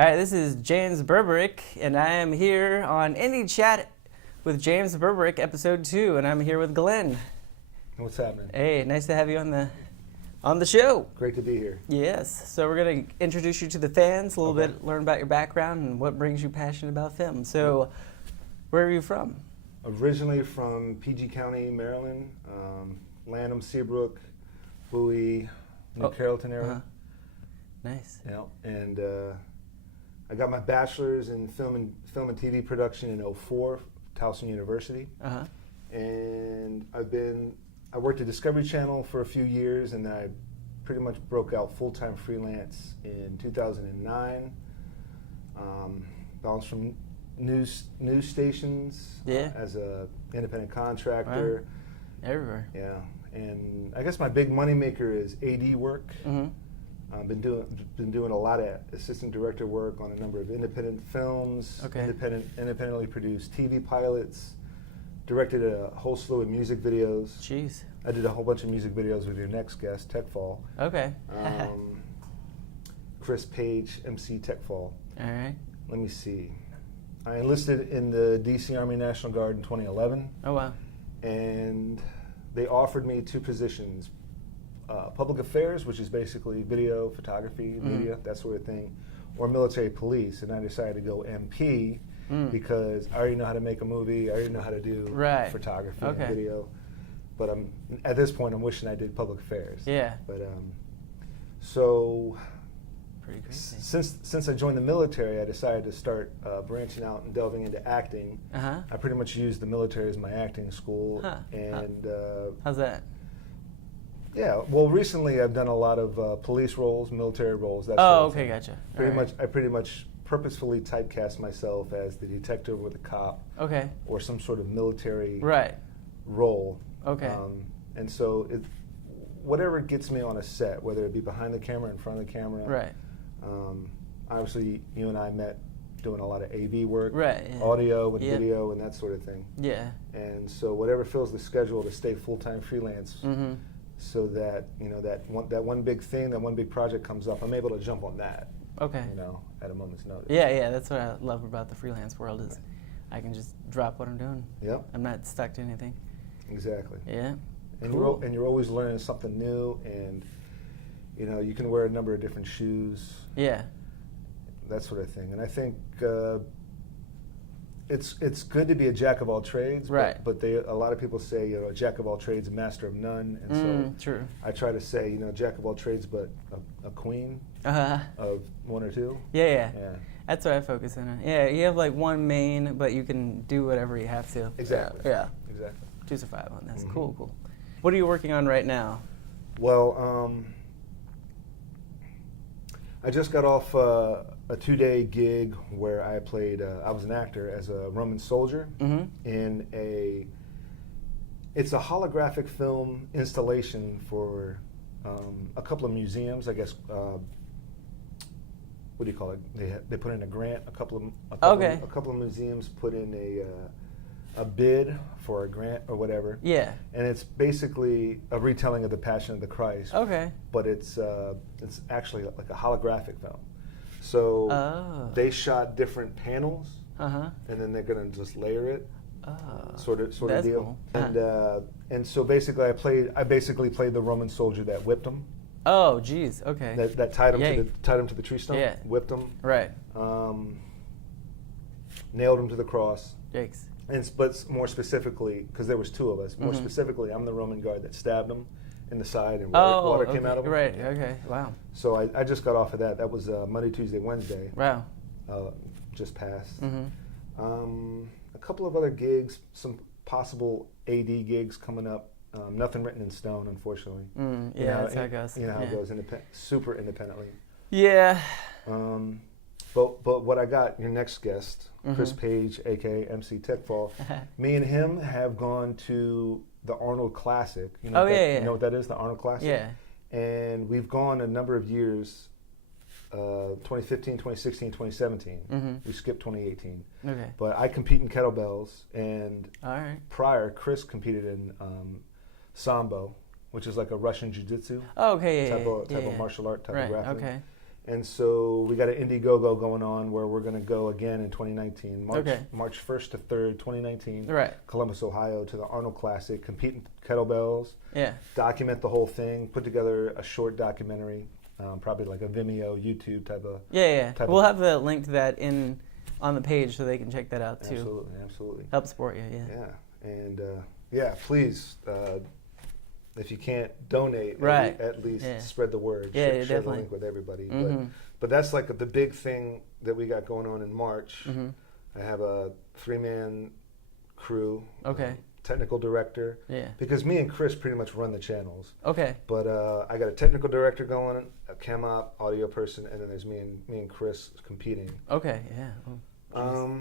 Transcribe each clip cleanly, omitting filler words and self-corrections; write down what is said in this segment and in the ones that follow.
All right, this is James Berberich, and I am here on Indie Chat with James Berberich, episode 2, and I'm here with Glenn. What's happening? Hey, nice to have you on the show. Great to be here. Yes, so we're going to introduce you to the fans a little bit, learn about your background and what brings you passionate about film. So, where are you from? Originally from PG County, Maryland, Lanham, Seabrook, Bowie, New Carrollton area. Uh-huh. Nice. Yeah, and I got my bachelor's in film and TV production in '04, Towson University. Uh-huh. And I worked at Discovery Channel for a few years, and then I pretty much broke out full-time freelance in 2009. Bounced from news stations as a independent contractor. Wow. Everywhere. Yeah, and I guess my big moneymaker is AD work. Mm-hmm. I've been doing a lot of assistant director work on a number of independent films, independently produced TV pilots, directed a whole slew of music videos. Jeez. I did a whole bunch of music videos with your next guest, Techfall. Okay. Chris Page, MC Techfall. All right. Let me see. I enlisted in the DC Army National Guard in 2011. Oh, wow. And they offered me 2 positions. Public affairs, which is basically video, photography, media, that sort of thing, or military police. And I decided to go MP because I already know how to make a movie. I already know how to do photography and video. But at this point, I'm wishing I did public affairs. Yeah. But so pretty crazy. Since I joined the military, I decided to start branching out and delving into acting. Uh-huh. I pretty much used the military as my acting school. Huh. And how's that? Yeah, well, recently I've done a lot of police roles, military roles. That sort of thing. Gotcha. I pretty much purposefully typecast myself as the detective or the cop, or some sort of military role. Okay. And so whatever gets me on a set, whether it be behind the camera, in front of the camera. Right. Obviously, you and I met doing a lot of AV work, right? Yeah. Audio and video and that sort of thing. Yeah. And so whatever fills the schedule to stay full-time freelance. Mm-hmm. So that that one big thing, that one big project comes up, I'm able to jump on that. Okay. At a moment's notice. Yeah. That's what I love about the freelance world is I can just drop what I'm doing. Yep. I'm not stuck to anything. Exactly. Yeah. And cool. you're always learning something new, and you can wear a number of different shoes. Yeah. That sort of thing, and I think it's good to be a jack of all trades. Right. But a lot of people say a jack of all trades, a master of none, and so true. I try to say jack of all trades, but a queen of one or two. Yeah. That's what I focus on. Yeah, you have like one main, but you can do whatever you have to. Exactly. Yeah. Exactly. 2 to 5 on this. Cool. What are you working on right now? Well, I just got off a 2-day gig where I played. I was an actor as a Roman soldier in it's a holographic film installation for a couple of museums. I guess. What do you call it? They put in a grant. A couple of museums put in a bid for a grant or whatever. Yeah. And it's basically a retelling of the Passion of the Christ. Okay. But it's actually like a holographic film. So they shot different panels, and then they're going to just layer it, sort of That's deal. Cool. And so basically, I basically played the Roman soldier that whipped him. Oh, geez. Okay. That tied him to the tree stump. Yeah. Whipped him. Right. Nailed him to the cross. Yikes. But more specifically, because there was 2 of us. More specifically, I'm the Roman guard that stabbed him in the side, and water came out of him. Right. Okay. Wow. So I just got off of that. That was Monday, Tuesday, Wednesday. Wow. Just passed. A couple of other gigs, some possible AD gigs coming up. Nothing written in stone, unfortunately. That's how it goes. You know how it goes, super independently. Yeah. But what I got, your next guest, Chris Page, aka MC Techfall, me and him have gone to the Arnold Classic. You know what that is, the Arnold Classic? Yeah. And we've gone a number of years, 2015, 2016, 2017. We skipped 2018. Okay. But I compete in kettlebells, and prior, Chris competed in Sambo, which is like a Russian jiu-jitsu type of martial art type of wrestling. Okay. And so we got an Indiegogo going on where we're going to go again in 2019, March 1st to 3rd, 2019, Right. Columbus, Ohio, to the Arnold Classic, compete in kettlebells, Yeah. document the whole thing, put together a short documentary, probably like a Vimeo, YouTube type of. Yeah. type We'll of, have the link to that on the page so they can check that out too. Absolutely. Help support you. Yeah. Yeah, and please, if you can't donate, Right. at least Yeah. spread the word. Yeah, share definitely. the link with everybody. Mm-hmm. But that's like the big thing that we got going on in March. Mm-hmm. I have a 3-man crew. Okay. Technical director. Yeah. Because me and Chris pretty much run the channels. Okay. But I got a technical director going, a cam op, audio person, and then there's me and Chris competing. Okay. Yeah. Oh,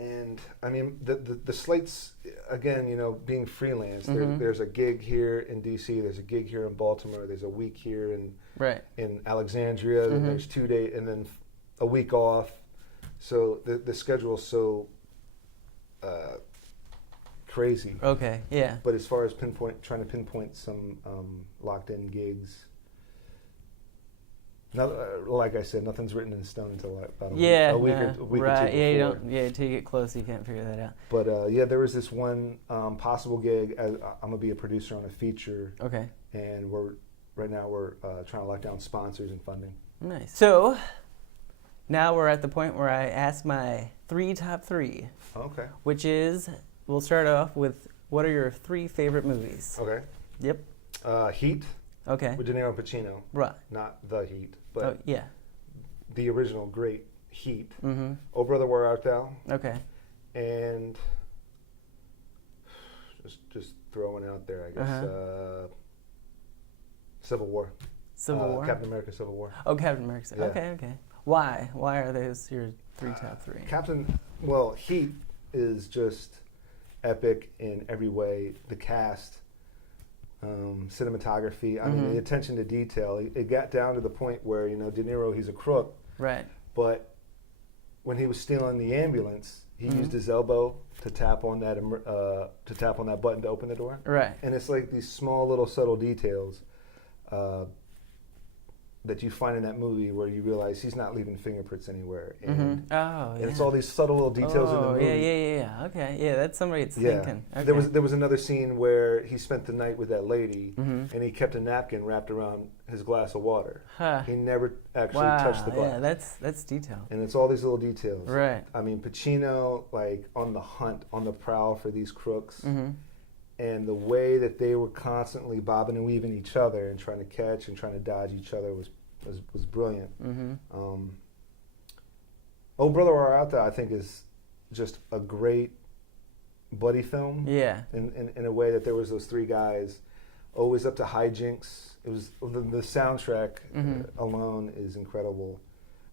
and I mean the slates again, being freelance. Mm-hmm. There's a gig here in DC. There's a gig here in Baltimore. There's a week here in Alexandria. Mm-hmm. Then there's 2 days, and then a week off. So the schedule's so crazy. Okay. Yeah. But as far as trying to pinpoint some locked-in gigs, like I said, nothing's written in stone until about a week or two before. Right. Yeah. Until you get close, you can't figure that out. But there was this one possible gig. I'm gonna be a producer on a feature. Okay. And right now we're trying to lock down sponsors and funding. Nice. So now we're at the point where I ask my top three. Okay. Which is, we'll start off with, what are your 3 favorite movies? Okay. Yep. Heat. Okay. With De Niro and Pacino. Right. Not The Heat, but Oh, yeah. the original great Heat. Mm-hmm. Oh Brother, Where Art Thou? Okay. And just throwing out there, I guess, Civil War. Civil War? Captain America Civil War. Oh, Captain America. Yeah. Okay. Why? Why are those your top 3? Heat is just epic in every way. The cast, cinematography, I mean, the attention to detail. It got down to the point where, De Niro, he's a crook. Right. But when he was stealing the ambulance, he used his elbow to tap on that button to open the door. Right. And it's like these small little subtle details that you find in that movie where you realize he's not leaving fingerprints anywhere. And, and it's all these subtle little details in the movie. Yeah. Okay. Yeah, that's somebody that's thinking. Okay. There was another scene where he spent the night with that lady, and he kept a napkin wrapped around his glass of water. Huh. He never actually touched the glass. Yeah, that's detail. And it's all these little details. Right. I mean, Pacino, like, on the hunt, on the prowl for these crooks, and the way that they were constantly bobbing and weaving each other and trying to catch and trying to dodge each other was brilliant. Oh Brother, Where Art Thou, I think, is just a great buddy film. Yeah. In a way that there was those 3 guys always up to hijinks. It was the soundtrack alone is incredible.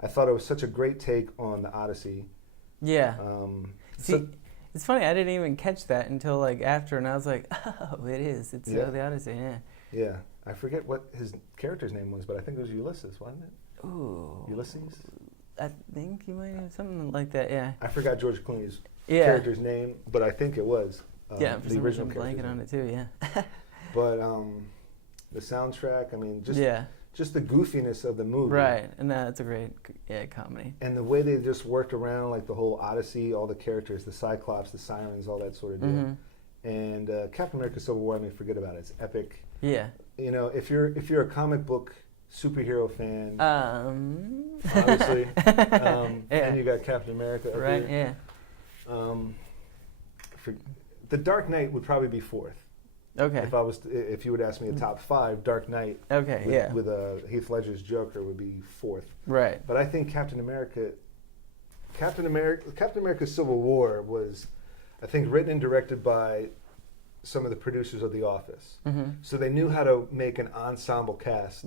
I thought it was such a great take on the Odyssey. Yeah. It's funny, I didn't even catch that until like after, and I was like, oh, it is. It's the Odyssey. Yeah. Yeah. I forget what his character's name was, but I think it was Ulysses, wasn't it? Ooh. Ulysses? I think you might have something like that, yeah. I forgot George Clooney's character's name, but I think it was for the some original reason I'm blanking on it too, yeah. But the soundtrack, I mean, just the goofiness of the movie. Right, and that's a great comedy. And the way they just worked around, like the whole Odyssey, all the characters, the Cyclops, the Sirens, all that sort of deal. And Captain America Civil War, I mean, forget about it. It's epic. Yeah. If you're a comic book superhero fan, obviously, and you got Captain America up right, there. Yeah. The Dark Knight would probably be 4th. Okay. If you would ask me a top 5, Dark Knight. Okay. With Heath Ledger's Joker would be 4th. Right. But I think Captain America Civil War was, I think, written and directed by some of the producers of The Office. So they knew how to make an ensemble cast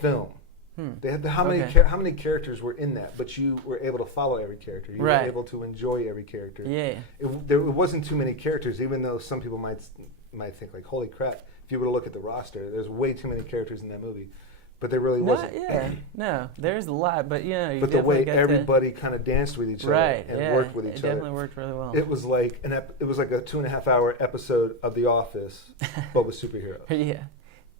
film. They had how many characters were in that, but you were able to follow every character. You were able to enjoy every character. Yeah. It wasn't too many characters, even though some people might think like, holy crap, if you were to look at the roster, there's way too many characters in that movie. But there really wasn't. No, there's a lot, but you but the way everybody kind of danced with each other and worked with each other. It definitely worked really well. It was like a 2.5-hour episode of The Office, but with superheroes. Yeah,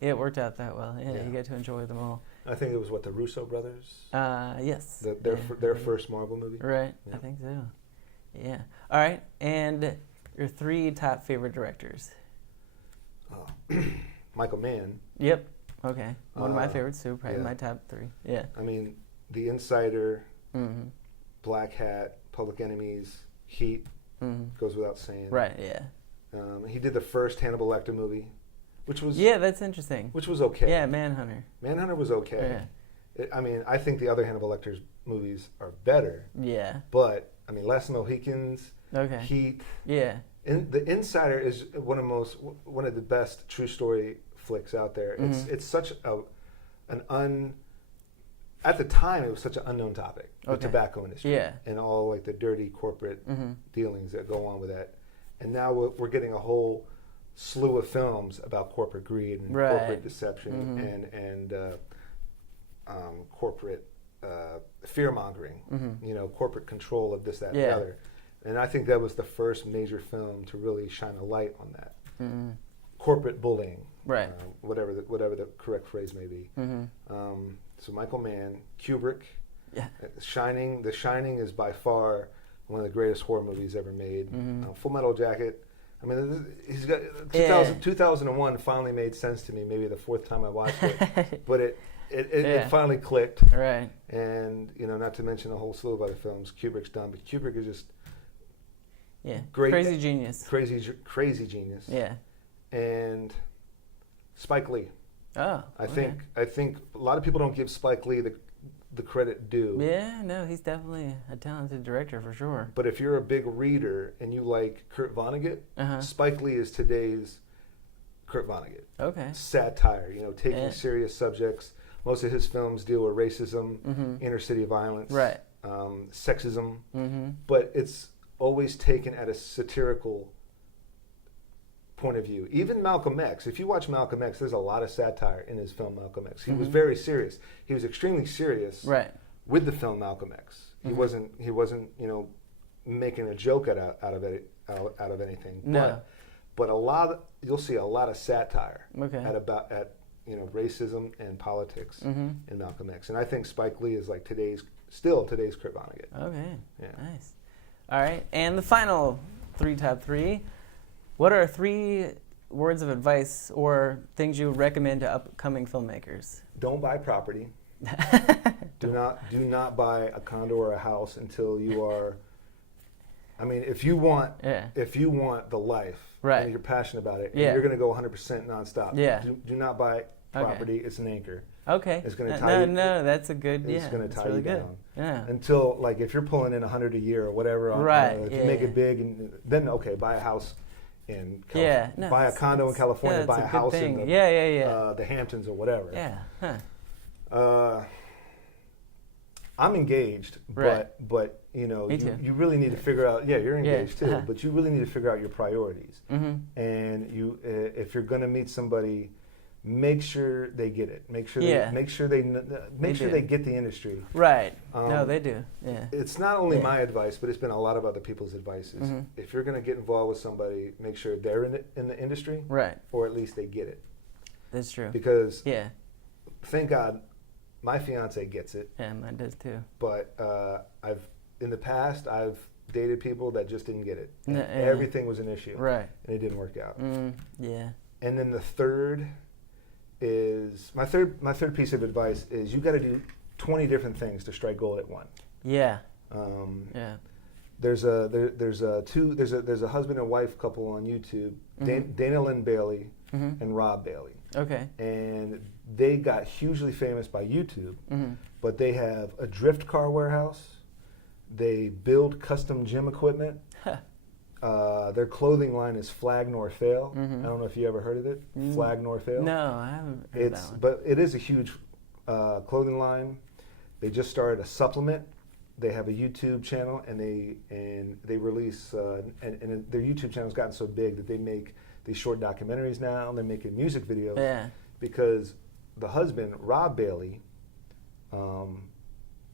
it worked out that well. Yeah, you get to enjoy them all. I think it was the Russo brothers. Yes. Their first Marvel movie. Right. Yeah. I think so. Yeah. All right. And your 3 top favorite directors. Michael Mann. Yep. Okay. One of my favorites too. Probably yeah. my top 3. Yeah. I mean, The Insider, Mm-hmm. Black Hat, Public Enemies, Heat, goes without saying. Right. Yeah. He did the first Hannibal Lecter movie, which was that's interesting. which was okay. Yeah, Manhunter. Manhunter was okay. Yeah. I mean, I think the other Hannibal Lecter's movies are better. Yeah. But I mean, Last Mohicans, Okay. Heat. Yeah. The Insider is one of the best true story flicks out there. It's such at the time it was such an unknown topic, the tobacco industry, Yeah. and all like the dirty corporate dealings that go on with that. And now we're getting a whole slew of films about corporate greed and corporate deception and corporate fear mongering. Corporate control of this, that, and the other. And I think that was the first major film to really shine a light on that. Corporate bullying, Right. whatever the correct phrase may be. So Michael Mann, Kubrick, Yeah. Shining. The Shining is by far one of the greatest horror movies ever made. Full Metal Jacket. I mean, he's got 2001 finally made sense to me. Maybe the 4th time I watched it, but it finally clicked. Right. And not to mention a whole slew of other films Kubrick's done, but Kubrick is just great. Crazy genius. Crazy genius. Yeah. And Spike Lee. Oh. I think a lot of people don't give Spike Lee the credit due. Yeah, no, he's definitely a talented director for sure. But if you're a big reader and you like Kurt Vonnegut, Spike Lee is today's Kurt Vonnegut. Okay. Satire, taking serious subjects. Most of his films deal with racism, inner city violence, right, sexism, but it's always taken at a satirical point of view. Even Malcolm X, if you watch Malcolm X, there's a lot of satire in his film Malcolm X. He was very serious. He was extremely serious with the film Malcolm X. He wasn't making a joke out of anything. No. But you'll see a lot of satire at racism and politics in Malcolm X. And I think Spike Lee is like today's Kurt Vonnegut. Okay. Yeah. Nice. All right. And the final top 3. What are 3 words of advice or things you would recommend to upcoming filmmakers? Don't buy property. do not buy a condo or a house until you are. I mean, if you want the life, and you're passionate about it, and you're going to go 100% nonstop. Do not buy property. It's an anchor. Okay. It's going to tie you. No, that's a good. It's going to tie you down. Yeah. Until if you're pulling in 100 a year or whatever, if you make it big, and then buy a house in California. Buy a condo in California. Buy a house in the Hamptons or whatever. Yeah. Huh. I'm engaged, but you really need to figure out. Yeah, you're engaged too, but you really need to figure out your priorities. And if you're going to meet somebody, make sure they get it. Make sure they get the industry. Right. No, they do. Yeah. It's not only my advice, but it's been a lot of other people's advice. If you're going to get involved with somebody, make sure they're in the industry, right, or at least they get it. That's true. Because thank God, my fiance gets it. Yeah, mine does too. But in the past I've dated people that just didn't get it. Everything was an issue. Right. And it didn't work out. Yeah. And then the third is my third piece of advice is you got to do 20 different things to strike gold at one. Yeah. There's a husband and wife couple on YouTube, Dana Lynn Bailey and Rob Bailey. Okay. And they got hugely famous by YouTube, but they have a drift car warehouse. They build custom gym equipment. Their clothing line is Flag Nor Fail. I don't know if you ever heard of it. Flag Nor Fail. No, I haven't heard that one. But it is a huge clothing line. They just started a supplement. They have a YouTube channel, and they release and their YouTube channel's gotten so big that they make these short documentaries now. They're making music videos. Yeah. Because the husband, Rob Bailey,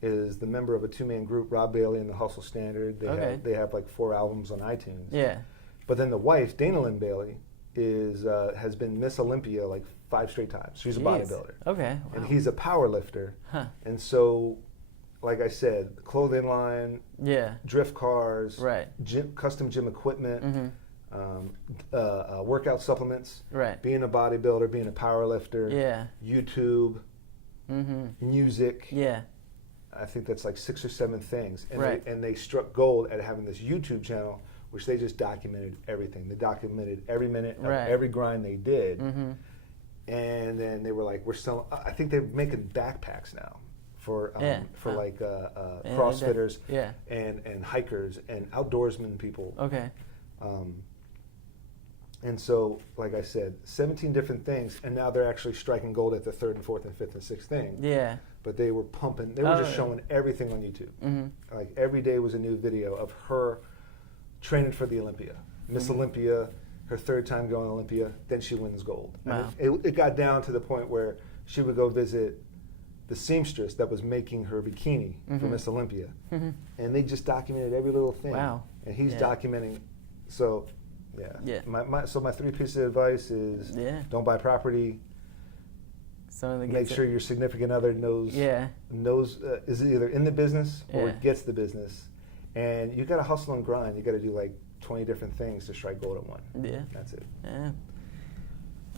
is the member of a 2-man group, Rob Bailey and the Hustle Standard. They have like 4 albums on iTunes. Yeah. But then the wife, Dana Lynn Bailey, has been Miss Olympia like 5 straight times. She's a Jeez. bodybuilder. Okay. Wow. And he's a power lifter. Huh. And so, like I said, clothing line, Yeah. drift cars, Right. custom gym equipment, Mm-hmm. workout supplements, Right. being a bodybuilder, being a power lifter, Yeah. YouTube, Mm-hmm. music. Yeah. I think that's like 6 or 7 things. And, Right. they struck gold at having this YouTube channel, which they just documented everything. They documented every minute of Right. every grind they did. Mm-hmm. And then they were like, we're selling, I think they're making backpacks now for Yeah. like Yeah, CrossFitters yeah. and hikers and outdoorsmen people. Okay. And so, like I said, 17 different things, and now they're actually striking gold at the 3rd and 4th and 5th and 6th thing. Yeah. But they were pumping, they were just yeah. showing everything on YouTube. Mm-hmm. Like every day was a new video of her training for the Olympia. Miss Olympia, her 3rd time going to Olympia, then she wins gold. Wow. And it got down to the point where she would go visit the seamstress that was making her bikini for Miss Olympia. Mm-hmm. And they just documented every little thing. Wow. And he's Yeah. documenting, so yeah. Yeah. So my 3 pieces of advice is Yeah. don't buy property, Something that make gets sure your significant other knows is either in the business or Yeah. gets the business, and you got to hustle and grind. You got to do like 20 different things to strike gold at one. Yeah. That's it. Yeah.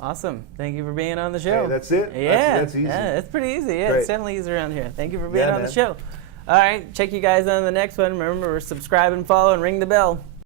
Awesome. Thank you for being on the show. Hey, that's it. Yeah. That's easy. Yeah, it's pretty easy. Yeah, Great. it's definitely easy around here. Thank you for being Yeah, on the man. show. All right. Check you guys on the next one. Remember, subscribe and follow and ring the bell.